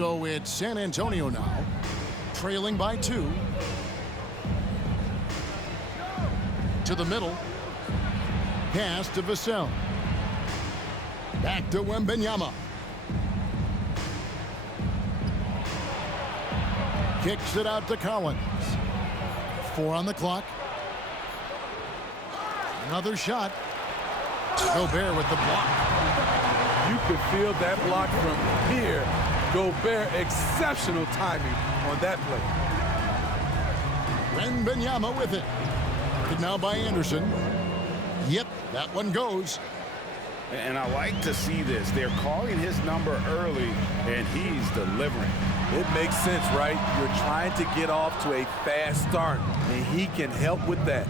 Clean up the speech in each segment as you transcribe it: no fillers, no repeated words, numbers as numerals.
So it's San Antonio now, trailing by 2. To the middle. Pass to Vassell. Back to Wembanyama. Kicks it out to Collins. 4 on the clock. Another shot. Gobert with the block. You could feel that block from here. Gobert, exceptional timing on that play. Wembanyama with it. Now by Anderson. Yep, that one goes. And I like to see this. They're calling his number early, and he's delivering. It makes sense, right? You're trying to get off to a fast start, and he can help with that.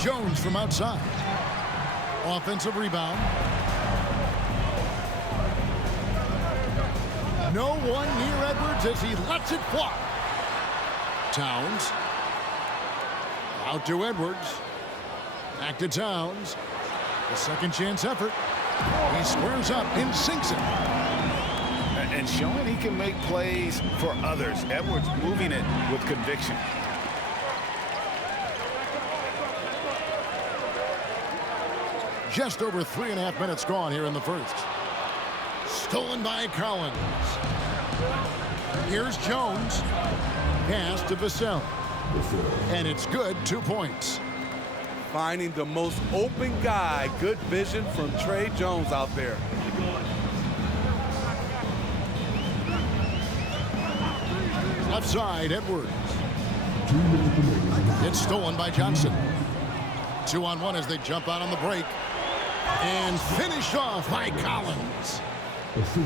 Jones from outside. Offensive rebound. No one near Edwards as he lets it fly. Towns. Out to Edwards. Back to Towns. A second chance effort. He squares up and sinks it. And showing he can make plays for others. Edwards moving it with conviction. Just over 3.5 minutes gone here in the first. Stolen by Collins. Here's Jones. Pass to Vassell. And it's good, 2 points. Finding the most open guy. Good vision from Tre Jones out there. Left side, Edwards. It's stolen by Johnson. 2-on-1 as they jump out on the break. And finished off by Collins.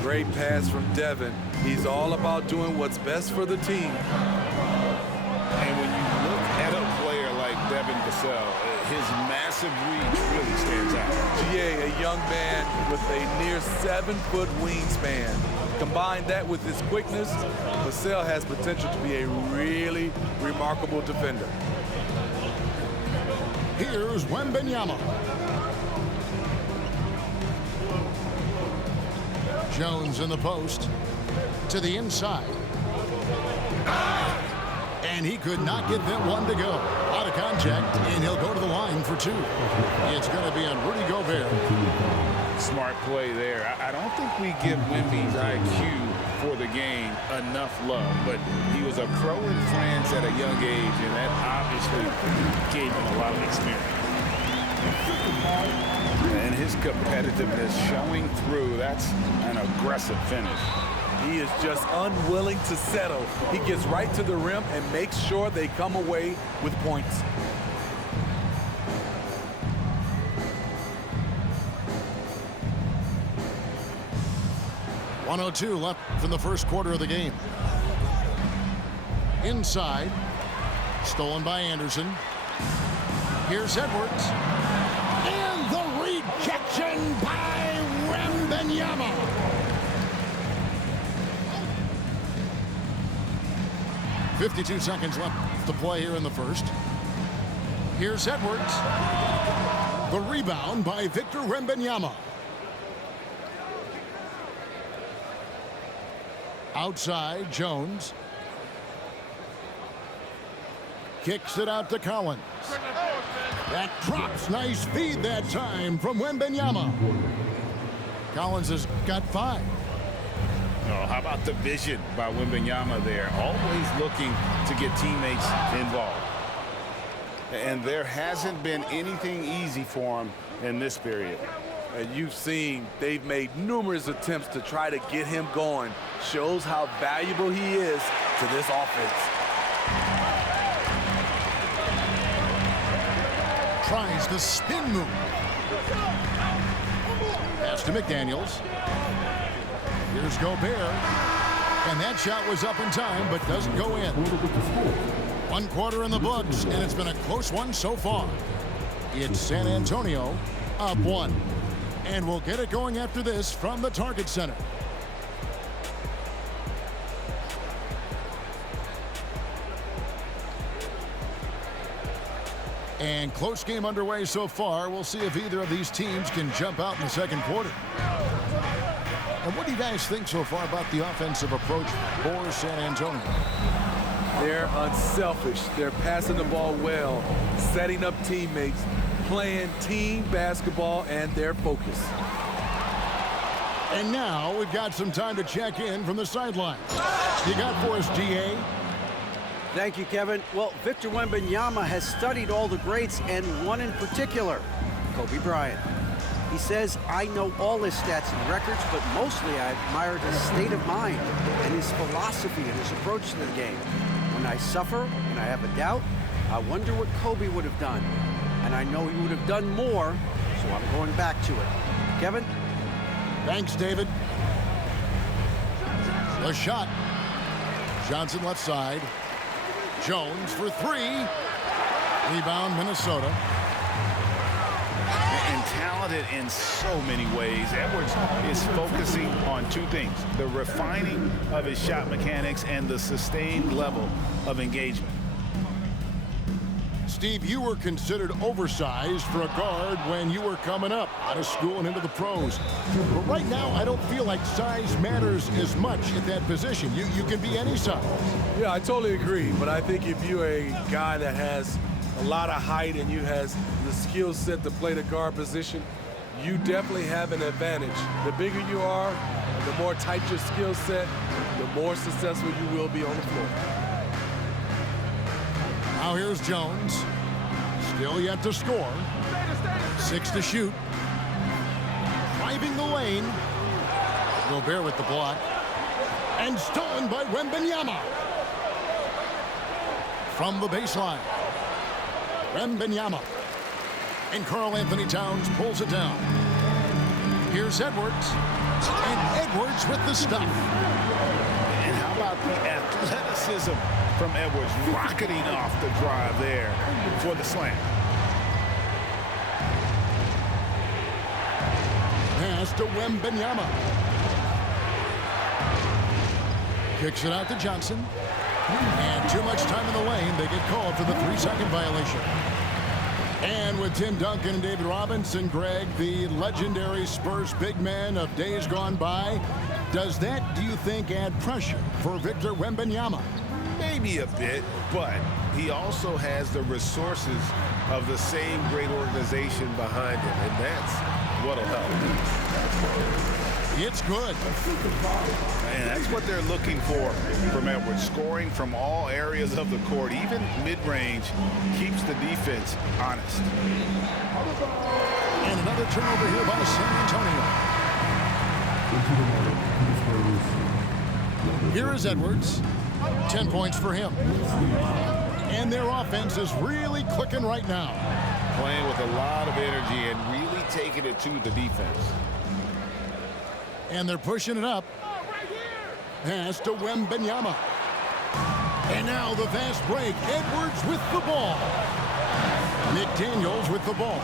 Great pass from Devin. He's all about doing what's best for the team. And when you look at a player like Devin Vassell, his massive reach really stands out. GA, a young man with a near 7-foot wingspan. Combine that with his quickness, Vassell has potential to be a really remarkable defender. Here's Wembanyama. Jones in the post. To the inside. And he could not get that one to go. Out of contact, and he'll go to the line for 2. It's going to be on Rudy Gobert. Smart play there. I don't think we give Wemby's IQ for the game enough love, but he was a pro in France at a young age, and that obviously gave him a lot of experience. And his competitiveness showing through. That's an aggressive finish. He is just unwilling to settle. He gets right to the rim and makes sure they come away with points. .102 left from the first quarter of the game. Inside. Stolen by Anderson. Here's Edwards. And the rejection by Wembanyama. .52 seconds left to play here in the first. Here's Edwards. The rebound by Victor Wembanyama. Outside, Jones. Kicks it out to Collins. That drops. Nice feed that time from Wembanyama. Collins has got 5. Oh, how about the vision by Wembanyama there? Always looking to get teammates involved. And there hasn't been anything easy for him in this period. And you've seen they've made numerous attempts to try to get him going. Shows how valuable he is to this offense. Tries the spin move. Pass to McDaniels. Here's Gobert. And that shot was up in time, but doesn't go in. 1 quarter in the books, and it's been a close one so far. It's San Antonio up 1. And we'll get it going after this from the Target Center. And close game underway so far. We'll see if either of these teams can jump out in the second quarter. And what do you guys think so far about the offensive approach for San Antonio? They're unselfish. They're passing the ball well, setting up teammates, playing team basketball, and they're focused. And now we've got some time to check in from the sidelines. You got for us, DA? Thank you, Kevin. Well, Victor Wembanyama has studied all the greats and one in particular, Kobe Bryant. He says, I know all his stats and records, but mostly I admired his state of mind and his philosophy and his approach to the game. When I suffer and I have a doubt, I wonder what Kobe would have done. And I know he would have done more, so I'm going back to it. Kevin? Thanks, David. The shot. Johnson left side. Jones for three. Rebound, Minnesota. And talented in so many ways. Edwards is focusing on two things: the refining of his shot mechanics and the sustained level of engagement. Steve, you were considered oversized for a guard when you were coming up out of school and into the pros. But right now, I don't feel like size matters as much at that position. You can be any size. Yeah, I totally agree. But I think if you're a guy that has a lot of height and you has the skill set to play the guard position, you definitely have an advantage. The bigger you are, the more tight your skill set, the more successful you will be on the floor. Now here's Jones. Still yet to score. 6 to shoot. Driving the lane. Gobert with the block. And stolen by Wembanyama. From the baseline. Wembanyama. And Karl Anthony Towns pulls it down. Here's Edwards. And Edwards with the stuff. And how about the athleticism from Edwards, rocketing off the drive there for the slam. Pass to Wembanyama. Kicks it out to Johnson. And too much time in the lane. They get called for the 3-second violation. And with Tim Duncan and David Robinson, Greg, the legendary Spurs big man of days gone by, does that, do you think, add pressure for Victor Wembanyama? Maybe a bit, but he also has the resources of the same great organization behind him, and that's what'll help. It's good. And that's what they're looking for from Edwards, scoring from all areas of the court, even mid-range, keeps the defense honest. And another turnover here by San Antonio. Here is Edwards. 10 points for him. And their offense is really clicking right now. Playing with a lot of energy and really taking it to the defense. And they're pushing it up. Pass to Wembanyama. And now the fast break. Edwards with the ball. McDaniels with the ball.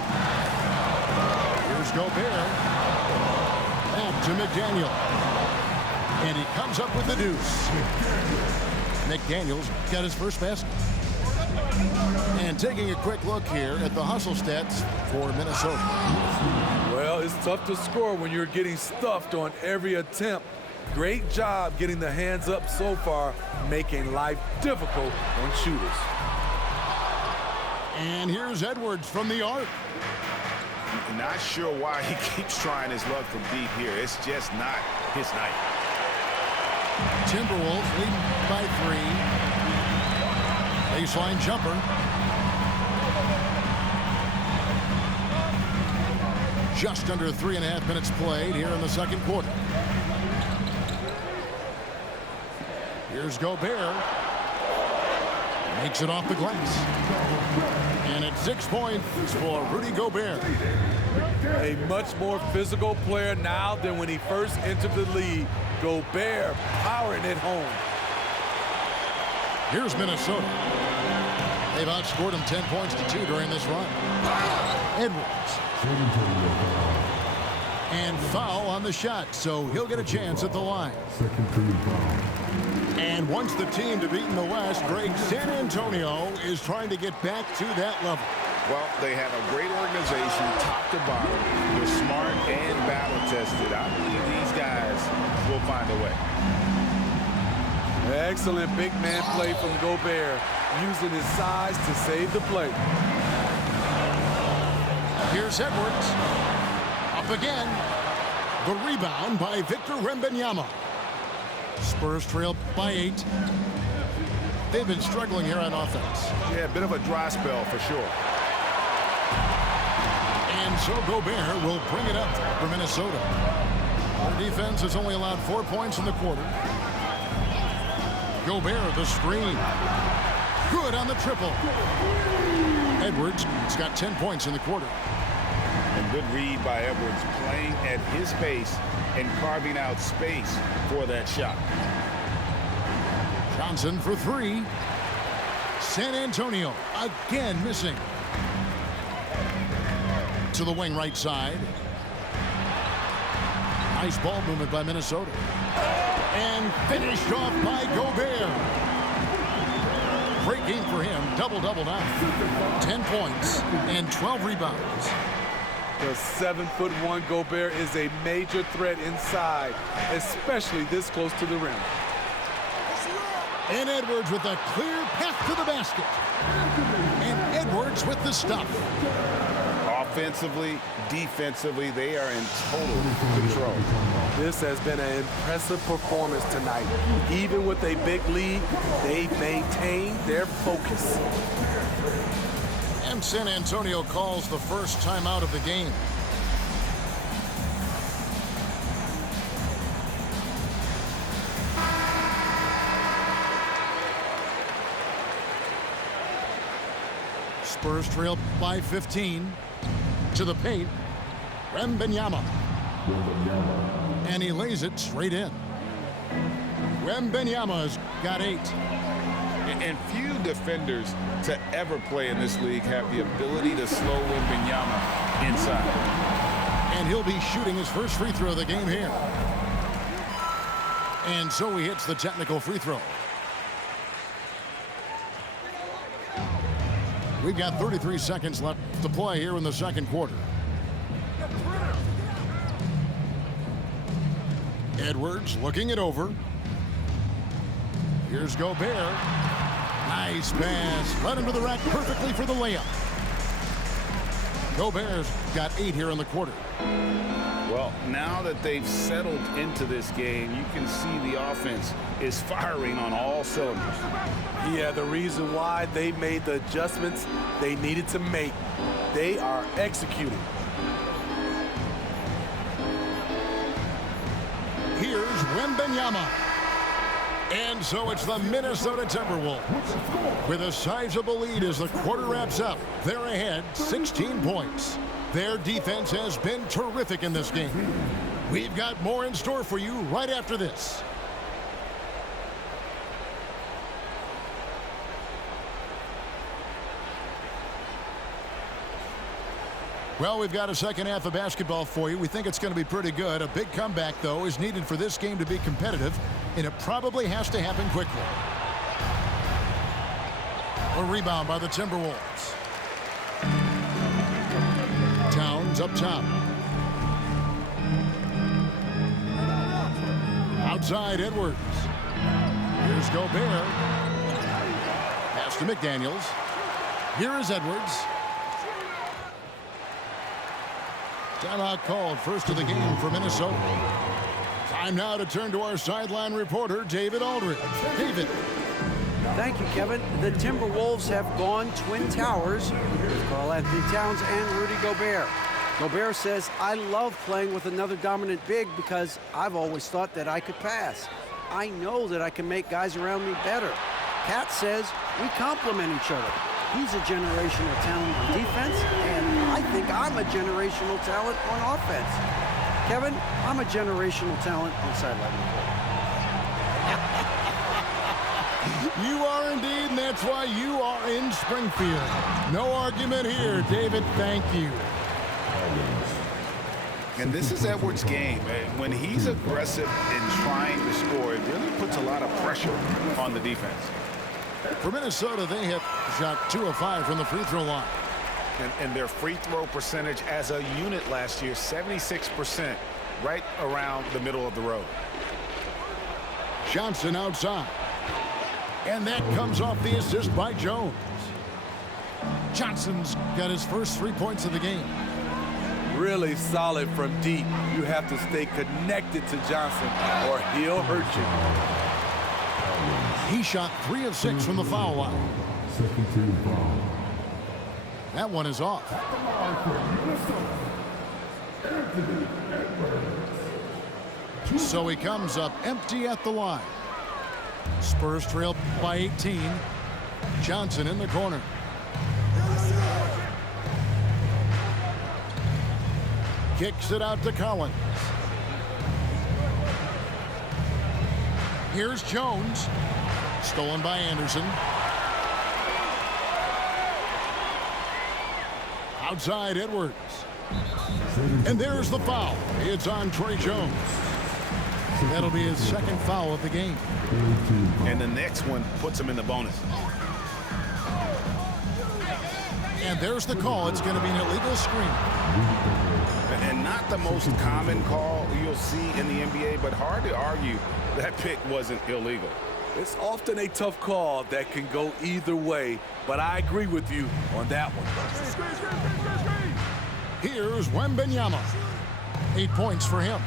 Here's Gobert. Back to McDaniel. And he comes up with the deuce. McDaniels got his first basket. And taking a quick look here at the hustle stats for Minnesota. Well, it's tough to score when you're getting stuffed on every attempt. Great job getting the hands up so far, making life difficult on shooters. And here's Edwards from the arc. Not sure why he keeps trying his luck from deep here. It's just not his night. Timberwolves leading by 3. Baseline jumper. Just under 3.5 minutes played here in the second quarter. Here's Gobert. Makes it off the glass. And it's 6 points for Rudy Gobert. A much more physical player now than when he first entered the league. Gobert powering it home. Here's Minnesota. They've outscored him 10 points to 2 during this run. Edwards. And foul on the shot, so he'll get a chance at the line. And once the team to beat in the West, Greg, San Antonio is trying to get back to that level. Well, they have a great organization, top to bottom. They're smart and battle-tested. I believe these guys will find a way. Excellent big man play from Gobert, using his size to save the play. Here's Edwards. Up again. The rebound by Victor Wembanyama. Spurs trail by 8. They've been struggling here on offense. Yeah, a bit of a dry spell for sure. And so Gobert will bring it up for Minnesota. Their defense has only allowed 4 points in the quarter. Gobert, the screen. Good on the triple. Edwards has got 10 points in the quarter. And good read by Edwards, playing at his pace and carving out space for that shot. Johnson for 3. San Antonio again missing. To the wing right side. Nice ball movement by Minnesota. And finished off by Gobert. Great game for him. Double-double now. 10 points and 12 rebounds. The 7'1" Gobert is a major threat inside, especially this close to the rim. And Edwards with a clear path to the basket. And Edwards with the stuff. Offensively, defensively, they are in total control. This has been an impressive performance tonight. Even with a big lead, they've maintained their focus. And San Antonio calls the first timeout of the game. Spurs trail by 15. To the paint. Wembanyama. And he lays it straight in. Wembanyama's got 8. And few defenders to ever play in this league have the ability to slow Wembanyama inside. And he'll be shooting his first free throw of the game here. And so he hits the technical free throw. We've got 33 seconds left to play here in the second quarter. Edwards looking it over. Here's Gobert. Nice pass. Led him to the rack perfectly for the layup. Gobert's got 8 here in the quarter. Well, now that they've settled into this game, you can see the offense is firing on all cylinders. Yeah, the reason why they made the adjustments they needed to make. They are executing. Here's Wembanyama. And so it's the Minnesota Timberwolves with a sizable lead as the quarter wraps up. They're ahead 16 points. Their defense has been terrific in this game. We've got more in store for you right after this. Well, we've got a second half of basketball for you. We think it's going to be pretty good. A big comeback, though, is needed for this game to be competitive, and it probably has to happen quickly. A rebound by the Timberwolves. Towns up top. Outside, Edwards. Here's Gobert. Pass to McDaniels. Here is Edwards. Timeout called, first of the game for Minnesota. Time now to turn to our sideline reporter, David Aldridge. David. Thank you, Kevin. The Timberwolves have gone Twin Towers with Karl-Anthony Towns and Rudy Gobert. Gobert says, I love playing with another dominant big because I've always thought that I could pass. I know that I can make guys around me better. Cat says, we complement each other. He's a generational talent on defense, and I think I'm a generational talent on offense. Kevin, I'm a generational talent on sideline report. You are indeed, and that's why you are in Springfield. No argument here, David. Thank you. And this is Edwards' game. When he's aggressive in trying to score, it really puts a lot of pressure on the defense. For Minnesota, they have shot 2 of 5 from the free throw line. And their free throw percentage as a unit last year, 76%, right around the middle of the road. Johnson outside. And that comes off the assist by Jones. Johnson's got his first 3 points of the game. Really solid from deep. You have to stay connected to Johnson or he'll hurt you. He shot 3 of 6 from the foul line. Second team foul. That one is off. So he comes up empty at the line. Spurs trail by 18. Johnson in the corner. Kicks it out to Collins. Here's Jones. Stolen by Anderson. Outside Edwards. And there's the foul. It's on Tre Jones. That'll be his second foul of the game. And the next one puts him in the bonus. And there's the call. It's going to be an illegal screen. And not the most common call you'll see in the NBA, but hard to argue that pick wasn't illegal. It's often a tough call that can go either way, but I agree with you on that one. Here's Wembanyama. 8 points for him.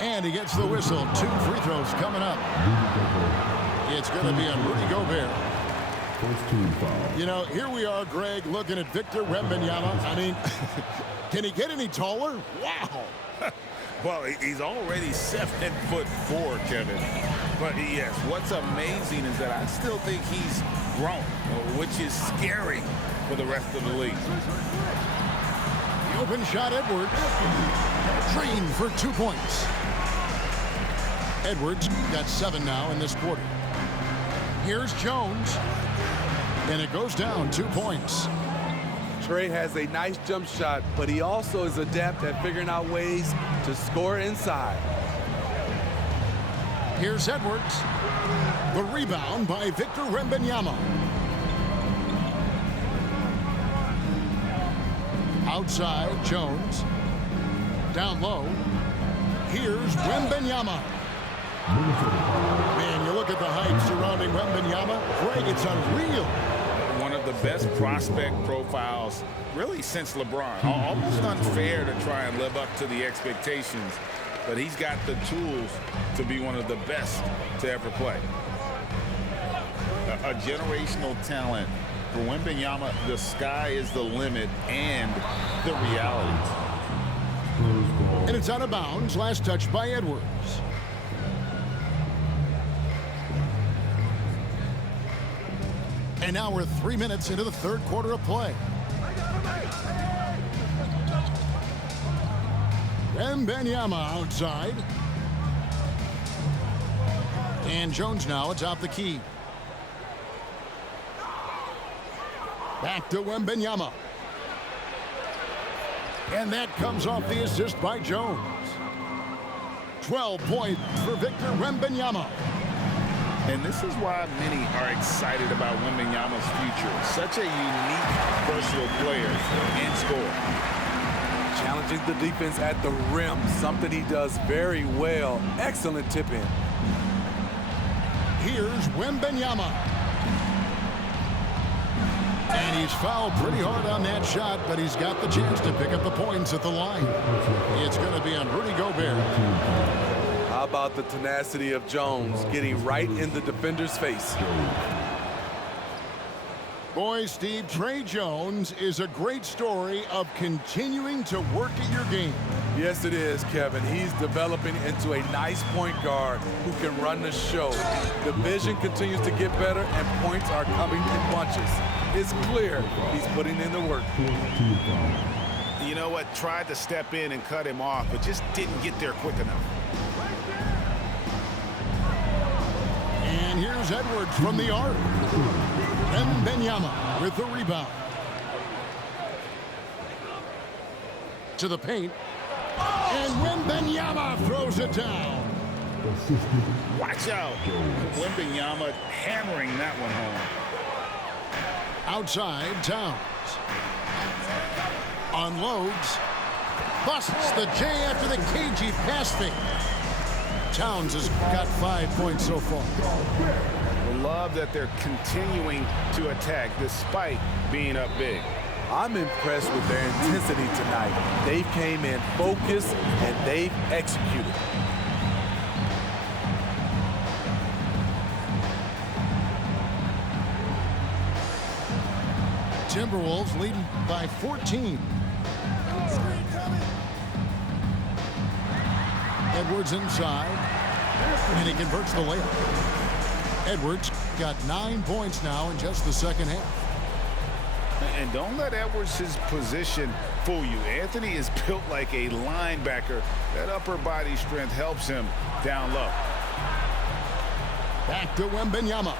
And he gets the whistle. 2 free throws coming up. It's going to be on Rudy Gobert. First team foul. You know, here we are, Greg, looking at Victor Wembanyama. I mean, can he get any taller? Wow. Well, he's already 7'4", Kevin. But yes, what's amazing is that I still think he's grown, which is scary for the rest of the league. The open shot, Edwards. Trained for 2 points. Edwards got 7 now in this quarter. Here's Jones. And it goes down 2 points. Tre has a nice jump shot, but he also is adept at figuring out ways to score inside. Here's Edwards. The rebound by Victor Wembanyama. Outside, Jones. Down low. Here's Wembanyama. Man, you look at the hype surrounding Wembanyama. Greg, it's unreal. One of the best prospect profiles really since LeBron. Almost unfair to try and live up to the expectations, but he's got the tools to be one of the best to ever play. A generational talent. For Wembanyama, the sky is the limit and the reality. And it's out of bounds. Last touch by Edwards. And now we're 3 minutes into the third quarter of play. Wembanyama outside. And Jones now atop the key. Back to Wembanyama. And that comes off the assist by Jones. 12 points for Victor Wembanyama. And this is why many are excited about Wembanyama's future. Such a unique, versatile player and scorer. Challenging the defense at the rim, something he does very well. Excellent tip in. Here's Wembanyama. And he's fouled pretty hard on that shot, but he's got the chance to pick up the points at the line. It's going to be on Rudy Gobert. How about the tenacity of Jones getting right in the defender's face? Boy, Steve, Tre Jones is a great story of continuing to work at your game. Yes, it is, Kevin. He's developing into a nice point guard who can run the show. The vision continues to get better, and points are coming in bunches. It's clear he's putting in the work. You know what? Tried to step in and cut him off, but just didn't get there quick enough. And here's Edwards from the arc. Wembanyama with the rebound. To the paint. And Wembanyama throws it down. Assistant Watch out. Wembanyama hammering that one home. Outside, Towns. Unloads. Busts the J after the cagey pass fake. Towns has got 5 points so far. I love that they're continuing to attack despite being up big. I'm impressed with their intensity tonight. They came in focused and they've executed. Timberwolves leading by 14. Edwards inside, and he converts the layup. Edwards got 9 points now in just the second half. And don't let Edwards' position fool you. Anthony is built like a linebacker. That upper body strength helps him down low. Back to Wembanyama.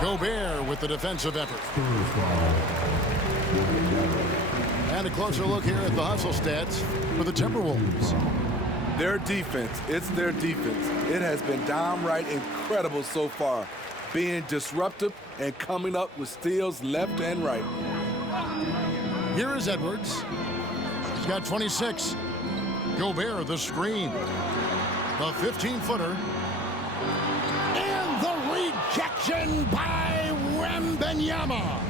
Gobert with the defensive effort. And a closer look here at the hustle stats for the Timberwolves. Their defense, it's their defense. It has been downright incredible so far, being disruptive and coming up with steals left and right. Here is Edwards. He's got 26. Gobert the screen. The 15-footer. And the rejection by Wembanyama.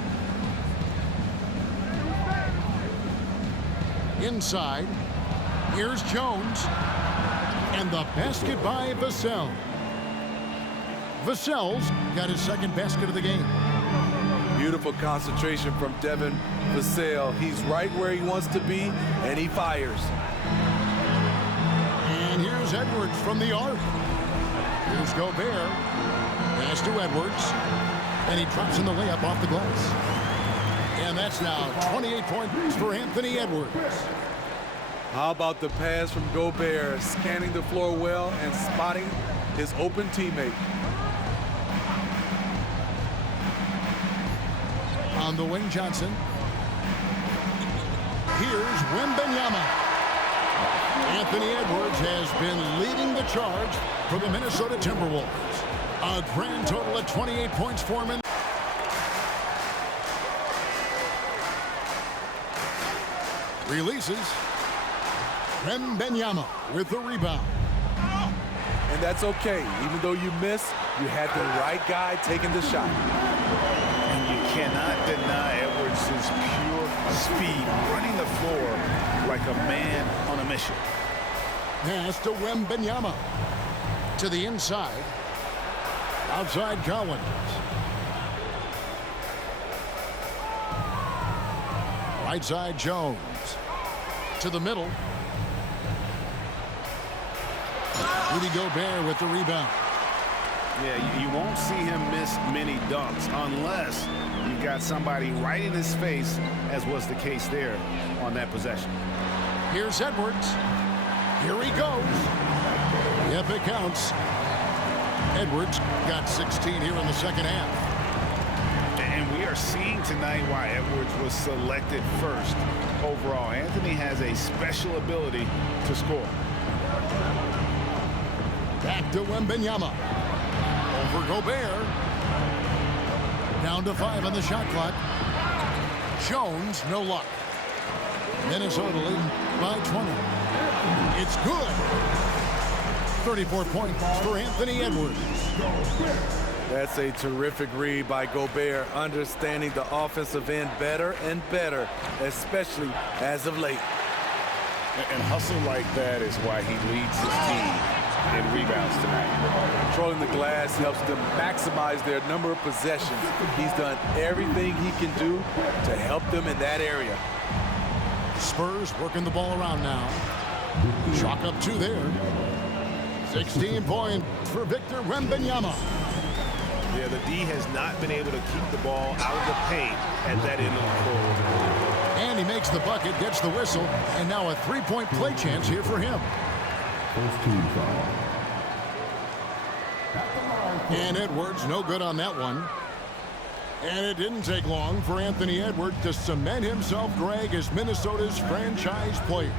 Inside. Here's Jones. And the basket by Vassell. Vassell's got his second basket of the game. Beautiful concentration from Devin Vassell. He's right where he wants to be, and he fires. And here's Edwards from the arc. Here's Gobert. Pass to Edwards. And he drops in the layup off the glass. And that's now 28 points for Anthony Edwards. How about the pass from Gobert, scanning the floor well and spotting his open teammate. On the wing, Johnson. Here's Wembanyama. Anthony Edwards has been leading the charge for the Minnesota Timberwolves. A grand total of 28 points for him. Releases. Wembanyama with the rebound. And that's okay. Even though you miss, you had the right guy taking the shot. And you cannot deny Edwards' pure speed, running the floor like a man on a mission. Pass to Wembanyama. To the inside. Outside Collins. Right side Jones. To the middle. Rudy Gobert with the rebound. Yeah, you won't see him miss many dunks unless you've got somebody right in his face, as was the case there on that possession. Here's Edwards. Here he goes. Yep, it counts. Edwards got 16 here in the second half. And we are seeing tonight why Edwards was selected first overall. Anthony has a special ability to score. Back to Wembanyama. Over Gobert. Down to 5 on the shot clock. Jones, no luck. Minnesota leading by 20. It's good. 34 points for Anthony Edwards. That's a terrific read by Gobert, understanding the offensive end better and better, especially as of late. And hustle like that is why he leads his team in rebounds tonight. Controlling the glass helps them maximize their number of possessions. He's done everything he can do to help them in that area. Spurs working the ball around now. Chalk up 2 there. 16 points for Victor Wembanyama. Yeah, the D has not been able to keep the ball out of the paint at that end of the court. And he makes the bucket, gets the whistle, and now a 3-point play chance here for him. First team foul. And Edwards, no good on that one. And it didn't take long for Anthony Edwards to cement himself, Greg, as Minnesota's franchise player.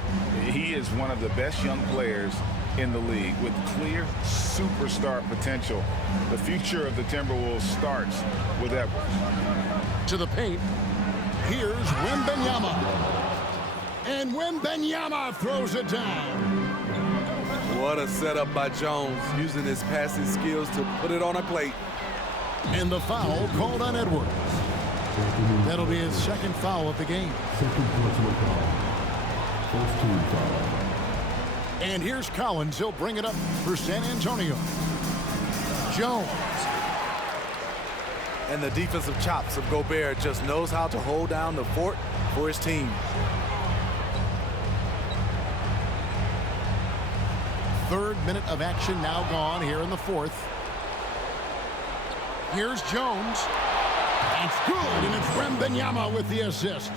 He is one of the best young players in the league with clear superstar potential. The future of the Timberwolves starts with Edwards. To the paint, here's Wembanyama. And Wembanyama throws it down. What a setup by Jones, using his passing skills to put it on a plate. And the foul called on Edwards. That'll be his second foul of the game. Second personal foul. First team foul. And here's Collins. He'll bring it up for San Antonio. Jones. And the defensive chops of Gobert just knows how to hold down the fort for his team. Third minute of action now gone here in the fourth. Here's Jones. That's good, and it's Wembanyama with the assist.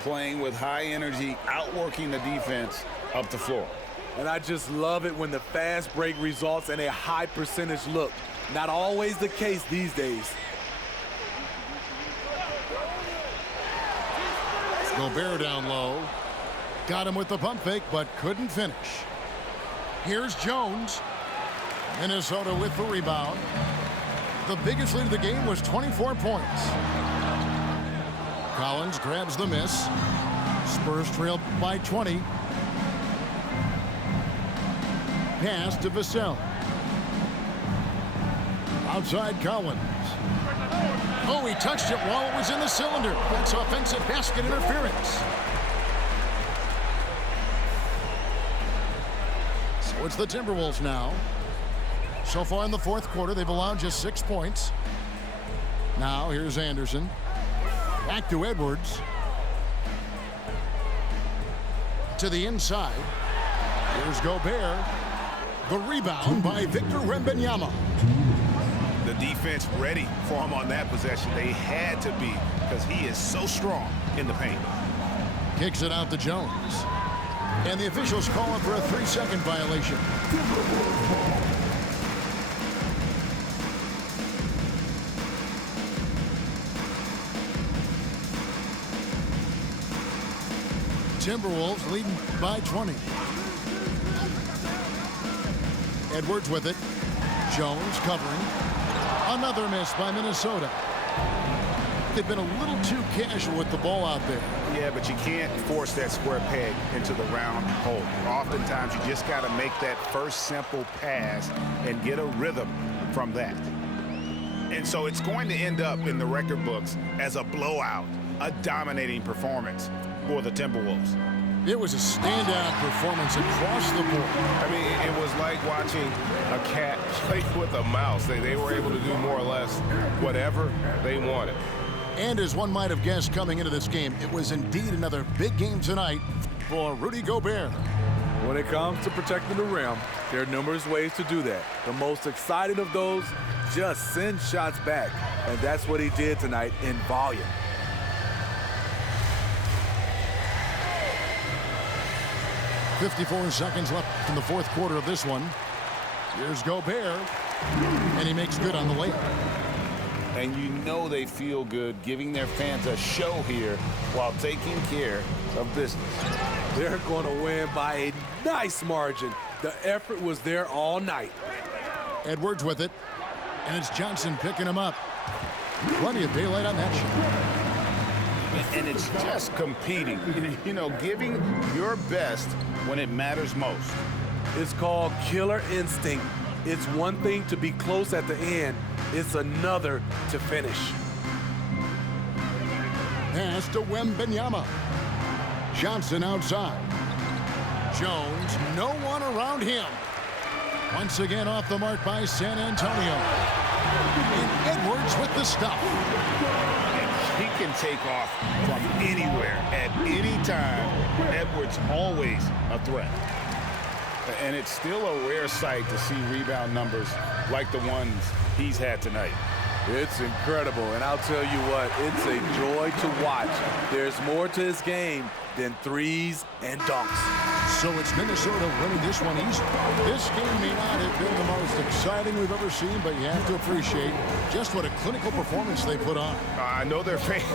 Playing with high energy, outworking the defense up the floor. And I just love it when the fast break results in a high percentage look. Not always the case these days. Gobert down low. Got him with the pump fake, but couldn't finish. Here's Jones. Minnesota with the rebound. The biggest lead of the game was 24 points. Collins grabs the miss. Spurs trail by 20. Pass to Vassell. Outside Collins. Oh, he touched it while it was in the cylinder. That's offensive basket interference. So it's the Timberwolves now. So far in the fourth quarter, they've allowed just 6 points. Now here's Anderson. Back to Edwards. To the inside. Here's Gobert. The rebound by Victor Wembanyama. The defense ready for him on that possession. They had to be, because he is so strong in the paint. Kicks it out to Jones. And the officials call him for a 3-second violation. Timberwolves leading by 20. Edwards with it. Jones covering. Another miss by Minnesota. They've been a little too casual with the ball out there. Yeah, but you can't force that square peg into the round hole. Oftentimes, you just got to make that first simple pass and get a rhythm from that. And so it's going to end up in the record books as a blowout, a dominating performance for the Timberwolves. It was a standout performance across the board. I mean, it was like watching a cat play with a mouse. They were able to do more or less whatever they wanted. And as one might have guessed coming into this game, it was indeed another big game tonight for Rudy Gobert. When it comes to protecting the rim, there are numerous ways to do that. The most exciting of those, just send shots back. And that's what he did tonight in volume. .54 seconds left in the fourth quarter of this one. Here's Gobert, and he makes good on the layup. And you know they feel good giving their fans a show here while taking care of business. They're going to win by a nice margin. The effort was there all night. Edwards with it, and it's Johnson picking him up. Plenty of daylight on that shot. And it's just competing, you know, giving your best when it matters most. It's called killer instinct. It's one thing to be close at the end. It's another to finish. Pass to Wembanyama. Johnson outside. Jones, no one around him. Once again off the mark by San Antonio. And Edwards with the stop. He can take off from anywhere at any time. Edwards always a threat. And it's still a rare sight to see rebound numbers like the ones he's had tonight. It's incredible, and I'll tell you what, it's a joy to watch. There's more to his game than threes and dunks. So it's Minnesota winning this one easy. This game may not have been the most exciting we've ever seen, but you have to appreciate just what a clinical performance they put on. I know they're fans.